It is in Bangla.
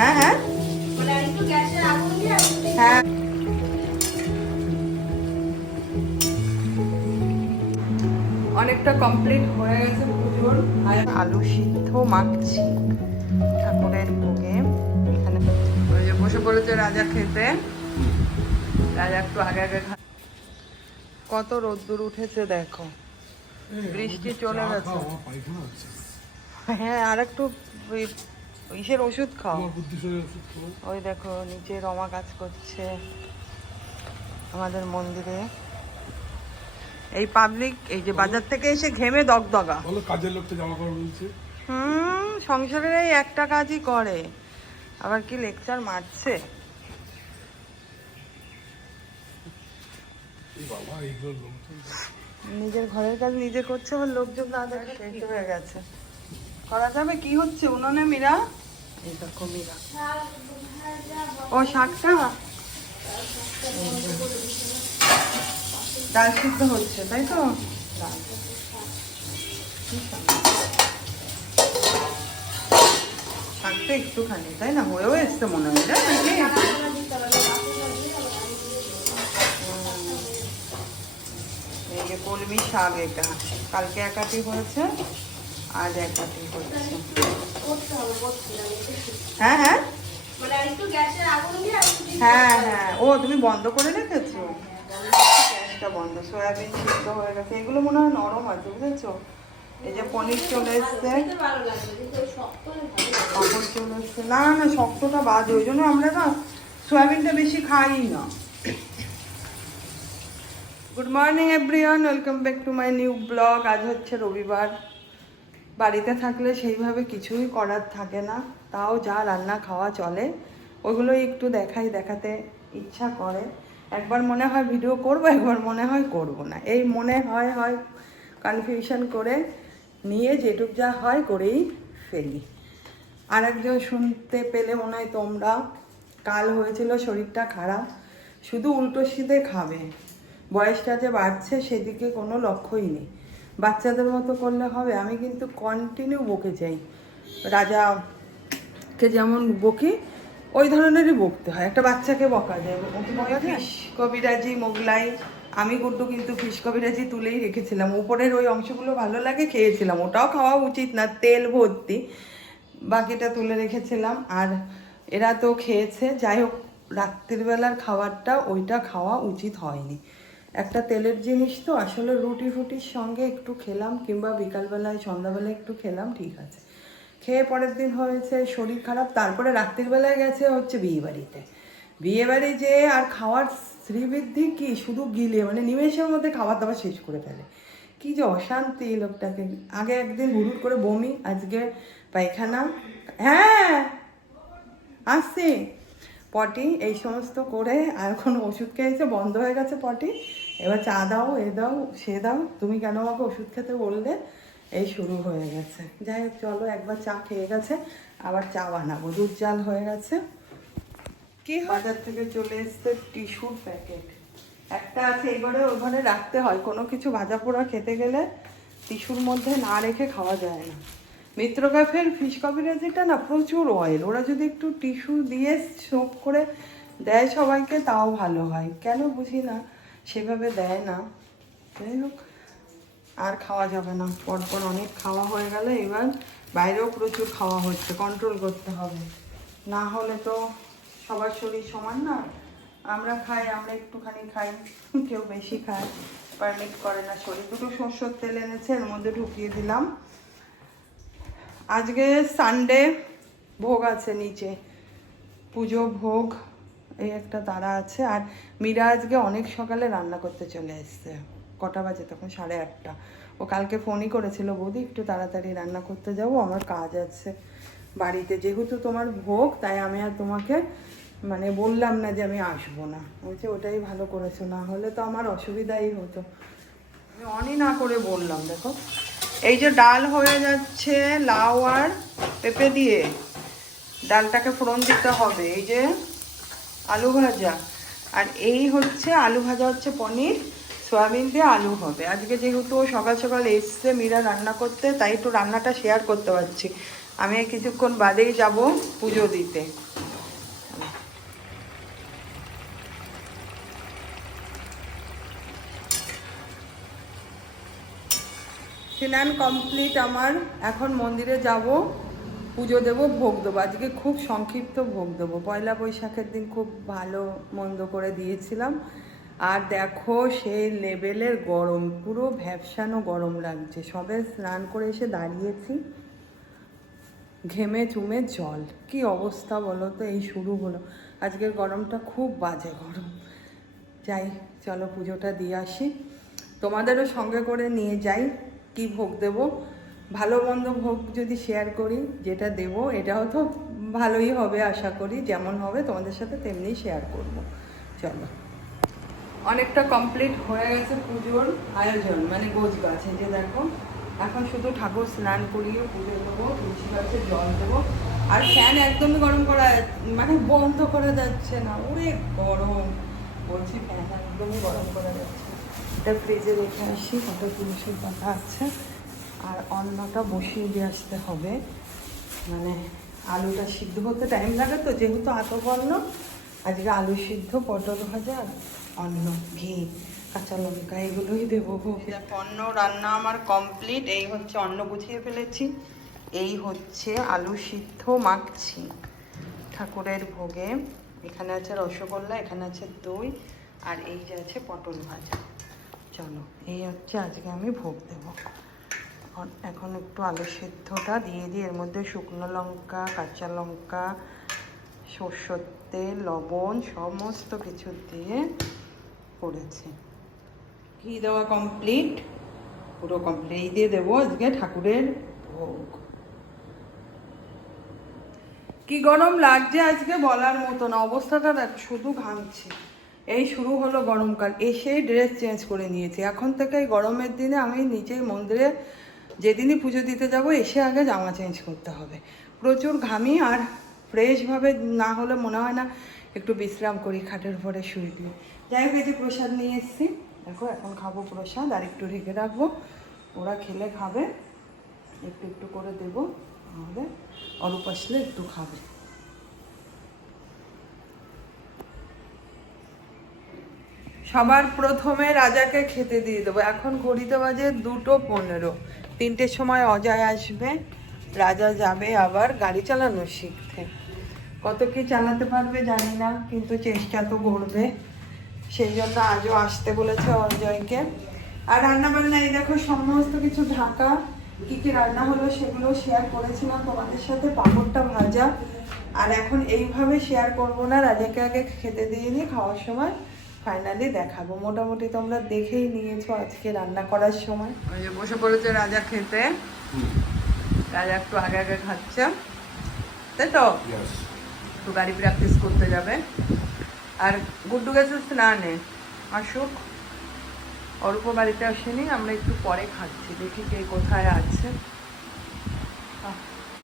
হ্যাঁ হ্যাঁ। মানে হ্যাঁ। অনেকটা কমপ্লিট হয়ে গেছে পুজোর। আলু সিদ্ধ মাখছি ঠাকুরের ভোগে। এখানে বসে পড়েছে রাজা খেতে। রাজা একটু আগে আগে কত রোদ্দুর উঠেছে দেখো। বৃষ্টি চলে গেছে। হ্যাঁ আর একটু ইসের ওষুধ খাও? ওই দেখো নিচে রমা কাজ করছে আমাদের মন্দিরে। এই পাবলিক এই যে বাজার থেকে এসে ঘেমে দগদগা। বলো কাজের লোকটা জামা কাপড় বলছে। হুম সংসারের এই একটা কাজই করে। আবার কি লেকচার মারছে? নিজের ঘরের কাজ নিজে করছে আবার লোকজন না দেখে হয়ে গেছে। করা যাবে? কি হচ্ছে? উনুনে মীরা? এই দেখো ও, শাকটা? ডাল সিদ্ধ হচ্ছে, তাই তো। শাকটা একটুখানি, তাই না? হয়েও এসছে মনে হয় নাকি? এই যে কলমি শাক এটা। কালকে একাটি হয়েছে, আজ একাটি হচ্ছে হ্যাঁ হ্যাঁ। মানে হ্যাঁ হ্যাঁ। ও তুমি বন্ধ করে রেখেছো? গ্যাসটা বন্ধ সয়াবিন সিদ্ধ হয়ে গেছে। এগুলো মনে হয় নরম আছে বুঝেছ? এই যে পনির চলে এসছে। পাঁপড় চলে এসছে। না না শক্তটা বাজে ওই জন্য আমরা না সয়াবিনটা বেশি খাই না। Good morning everyone welcome back to my new vlog আজ হচ্ছে রবিবার। বাড়িতে থাকলে সেইভাবে কিছুই করার থাকে না। তাও যা রান্না খাওয়া চলে, ওগুলো একটু দেখাই দেখাতে ইচ্ছা করে। একবার মনে হয় ভিডিও করব, একবার মনে হয় করব না। এই মনে হয় হয় কনফিউশন করে নিয়ে যেটুক যা হয় করেই ফেলি। আর একজন শুনতে পেলে মনে হয় তোমরা, কাল হয়েছিল শরীরটা খারাপ, শুধু উল্টো সিধে খাবে। বয়সটা যে বাড়ছে সেদিকে কোনো লক্ষ্যই নেই। বাচ্চাদের মতো করলে হবে আমি কিন্তু কন্টিনিউ বকে যাই। রাজাকে যেমন বকি ওই ধরনেরই বকতে হয়। একটা বাচ্চাকে বকা যায় কবিরাজি মোগলাই আমি গুড্ডু কিন্তু ফিশ কবিরাজি তুলেই রেখেছিলাম। উপরের ওই অংশগুলো ভালো লাগে খেয়েছিলাম। ওটাও খাওয়া উচিত না তেল ভর্তি। বাকিটা তুলে রেখেছিলাম। আর এরা তো খেয়েছে যাই হোক রাত্রির বেলার খাবারটা ওইটা খাওয়া উচিত হয়নি। একটা তেলের জিনিস তো আসলে রুটি ফুটির সঙ্গে একটু খেলাম কিংবা বিকালবেলায়, সন্ধ্যাবেলায় একটু খেলাম, ঠিক আছে। খেয়ে পরের দিন হয়েছে শরীর খারাপ, তারপরে রাত্রির বেলায় গেছে হচ্ছে বিয়েবাড়িতে। বিয়েবাড়ি বিয়ে যে আর খাওয়ার শ্রীবৃদ্ধি কি? শুধু গিলে মানে নিমেষের মধ্যে খাবার দাবার শেষ করে ফেলে। কি যে অশান্তি লোকটাকে। আগে একদিন হুড়ুট করে বমি, আজকে পায়খানা। হ্যাঁ আসছি। পটি এই সমস্ত করে আর এখন ওষুধ খেয়েছে বন্ধ হয়ে গেছে পটি। এবার চা দাও এ দাও সে দাও। তুমি কেন আমাকে ওষুধ খেতে বললে? এই শুরু হয়ে গেছে। যাই হোক চলো একবার চা খেয়ে গেছে আবার চা বানাবো। দুধ জাল হয়ে গেছে। কি বাজার থেকে চলে এসছে টিস্যুর প্যাকেট। একটা আছে এবারে ওখানে রাখতে হয়। কোনো কিছু ভাজা পোড়া খেতে গেলে টিস্যুর মধ্যে না রেখে খাওয়া যায় না। মিত্র ক্যাফের ফিশ কবিরাজিটা না প্রচুর অয়েল ওরা যদি একটু টিস্যু দিয়ে সোপ করে দেয় সবাইকে, তাও ভালো হয়। কেন বুঝি না? সেভাবে দেয় না। যাই হোক, আর খাওয়া যাবে না। পরপর অনেক খাওয়া হয়ে গেল, এবার বাইরেও প্রচুর খাওয়া হচ্ছে কন্ট্রোল করতে হবে। না হলে তো সবার শরীর সমান না। আমরা খাই, আমরা একটুখানি খাই, কেউ বেশি খায়। পারমিট করে না শরীর। দুটো সরষের তেল এনেছে, এর মধ্যে ঢুকিয়ে দিলাম। আজকে সানডে ভোগ আছে নিচে। পুজো, ভোগ, এই একটা তারা আছে। আর মীরা আজকে অনেক সকালে রান্না করতে চলে এসছে। কটা বাজে তখন? সাড়ে আটটা। ও কালকে ফোনই করেছিল, বৌদি, একটু তাড়াতাড়ি রান্না করতে যাব, আমার কাজ আছে বাড়িতে। যেহেতু তোমার ভোগ, তাই আমি আর তোমাকে মানে বললাম না যে আমি আসব না। বলছে, ওটাই ভালো করেছ, না হলে তো আমার অসুবিধাই হতো। আমি অনই না করে বললাম, দেখো। এই যে ডাল হয়ে যাচ্ছে, লাউ আর পেঁপে দিয়ে। ডালটাকে ফোড়ন দিতে হবে। এই যে আলু ভাজা। আর এই হচ্ছে আলু ভাজা হচ্ছে পনির। সয়াবিন দিয়ে আলু হবে। আজকে যেহেতু সকাল সকাল এসছে মীরা রান্না করতে, তাই একটু রান্নাটা শেয়ার করতে পারছি। আমি কিছুক্ষণ বাদেই যাব পুজো দিতে। স্নান কমপ্লিট আমার। এখন মন্দিরে যাব, পুজো দেবো, ভোগ দেবো। আজকে খুব সংক্ষিপ্ত ভোগ দেবো। পয়লা বৈশাখের দিন খুব ভালো, মন্দ করে দিয়েছিলাম। আর দেখো সেই লেভেলের গরম, পুরো ভ্যাবসানো গরম লাগছে। সবে স্নান করে এসে দাঁড়িয়েছি। ঘেমে চুমে জল। কি অবস্থা বলো তো? এই শুরু হলো। আজকের গরমটা খুব বাজে গরম। যাই, চলো পুজোটা দিয়ে আসি। তোমাদেরও সঙ্গে করে নিয়ে যাই। কি ভোগ দেব? ভালো মন্দ ভোগ যদি শেয়ার করি, যেটা দেব, এটাও তো ভালোই হবে আশা করি, যেমন হবে তোমাদের সাথে তেমনি শেয়ার করব। চলো। অনেকটা কমপ্লিট হয়ে গেছে পুজোর আয়োজন মানে গোছ গাছ যে দেখো। এখন শুধু ঠাকুর স্নান করিয়ে পুজো দেবো, তুলসী গাছে জল দেবো, আর ফ্যান একদমই গরম করা মানে বন্ধ করা যাচ্ছে না, ওরে গরম। বলছি ফ্যান একদমই গরম করা যাচ্ছে। এটা ফ্রিজে রেখে আসি কত জিনিসের কথা আছে। আর অন্নটা বসিয়ে দিয়ে আসতে হবে। মানে আলুটা সিদ্ধ হতে টাইম লাগে তো, যেহেতু আতপ অন্ন, আজকে আলু সিদ্ধ, পটল ভাজা, অন্ন, ঘি, কাঁচা লঙ্কা, এগুলোই দেবো। অন্ন রান্না আমার কমপ্লিট এই হচ্ছে অন্ন গুছিয়ে ফেলেছি। এই হচ্ছে আলু সিদ্ধ মাখছি ঠাকুরের ভোগে। এখানে আছে রসগোল্লা, এখানে আছে দই, আর এই যে আছে পটল ভাজা। চলো, এই হচ্ছে আজকে আমি ভোগ দেবো। এখন একটু আলু সিদ্ধটা দিয়ে দিই। এর মধ্যে শুকনো লঙ্কা, কাঁচা লঙ্কা, সর্ষের তেল, লবণ সমস্ত কিছু দিয়ে করেছি। ঘি দেওয়া কমপ্লিট পুরো কমপ্লিট দিয়ে দেবো আজকে ঠাকুরের ভোগ। কি গরম লাগছে আজকে বলার মতো না, অবস্থাটা দেখ, শুধু ঘামছি এই শুরু হলো গরমকাল। এসেই ড্রেস চেঞ্জ করে নিয়েছি। এখন থেকে এই গরমের দিনে আমি নিজেই মন্দিরে যেদিনই পুজো দিতে যাব, এসে আগে জামা চেঞ্জ করতে হবে। প্রচুর ঘামি আর ফ্রেশভাবে না হলে মনে হয় না একটু বিশ্রাম করি খাটের উপরে শুয়ে দিয়ে। যাই হোক, এই প্রসাদ নিয়ে এসেছি। দেখো, এখন খাব প্রসাদ আর একটু ঢেকে রাখব। ওরা খেলে খাবে। একটু একটু করে দেবো। আমাদের অরূপ আসলে একটু খাবে। সবার প্রথমে রাজাকে খেতে দিয়ে দেবো। এখন ঘড়িতে বাজে দুটো পনেরো। তিনটের সময় অজয় আসবে। রাজা যাবে আবার গাড়ি চালানো শিখতে। কত কি চালাতে পারবে জানি না, কিন্তু চেষ্টা তো করবে। সেই জন্য আজও আসতে বলেছে অজয়কে। আর রান্না বান্না এই দেখো সমস্ত কিছু ঢাকা। কি কি রান্না হলো সেগুলো শেয়ার করেছিলাম তোমাদের সাথে, পাঁপড়টা ভাজা। আর এখন এইভাবে শেয়ার করব না, রাজাকে আগে খেতে দিয়ে নিই খাওয়ার সময়। ফাইনালি দেখাবো। মোটামুটি তোমরা দেখেই নিয়েছো আজকে রান্না করার সময়। ওই যে বসে পড়েছে রাজা খেতে। রাজা একটু আগে আগে খাচ্ছে। তাই তো? একটু গাড়ি প্র্যাকটিস করতে যাবে। আর গুড্ডু গেছে স্নানে। আসুক। অল্প বাড়িতে আসেনি আমরা একটু পরে খাচ্ছি। দেখি কে কোথায় আছে। আহ,